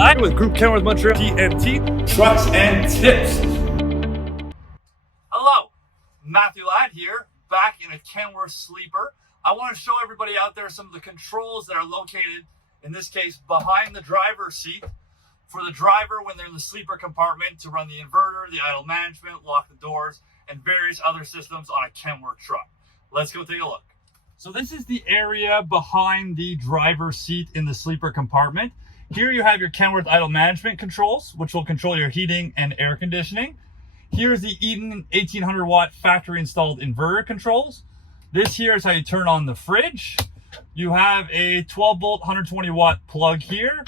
live with Groupe Kenworth Montreal TNT, trucks and tips. Hello, Matthew Ladd here, back in a Kenworth sleeper. I want to show everybody out there some of the controls that are located, in this case, behind the driver's seat, for the driver when they're in the sleeper compartment to run the inverter, the idle management, lock the doors, and various other systems on a Kenworth truck. Let's go take a look. So this is the area behind the driver's seat in the sleeper compartment. Here you have your Kenworth idle management controls, which will control your heating and air conditioning. Here's the Eaton 1800 watt factory installed inverter controls. This here is how you turn on the fridge. You have a 12 volt 120 watt plug here,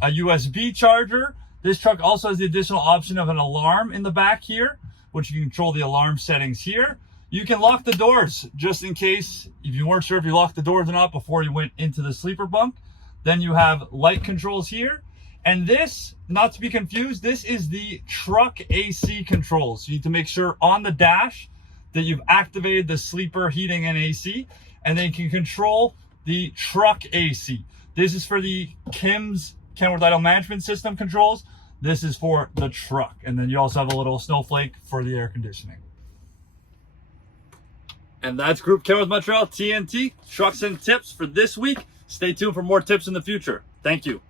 a USB charger. This truck also has the additional option of an alarm in the back here, which you can control the alarm settings here. You can lock the doors just in case if you weren't sure if you locked the doors or not before you went into the sleeper bunk. Then you have light controls here. And this, not to be confused, this is the truck AC controls. You need to make sure on the dash that you've activated the sleeper heating and AC, and then you can control the truck AC. This is for the Kenworth idle management system controls. This is for the truck. And then you also have a little snowflake for the air conditioning. And that's Groupe Kenworth Montreal TNT, trucks and tips for this week. Stay tuned for more tips in the future. Thank you.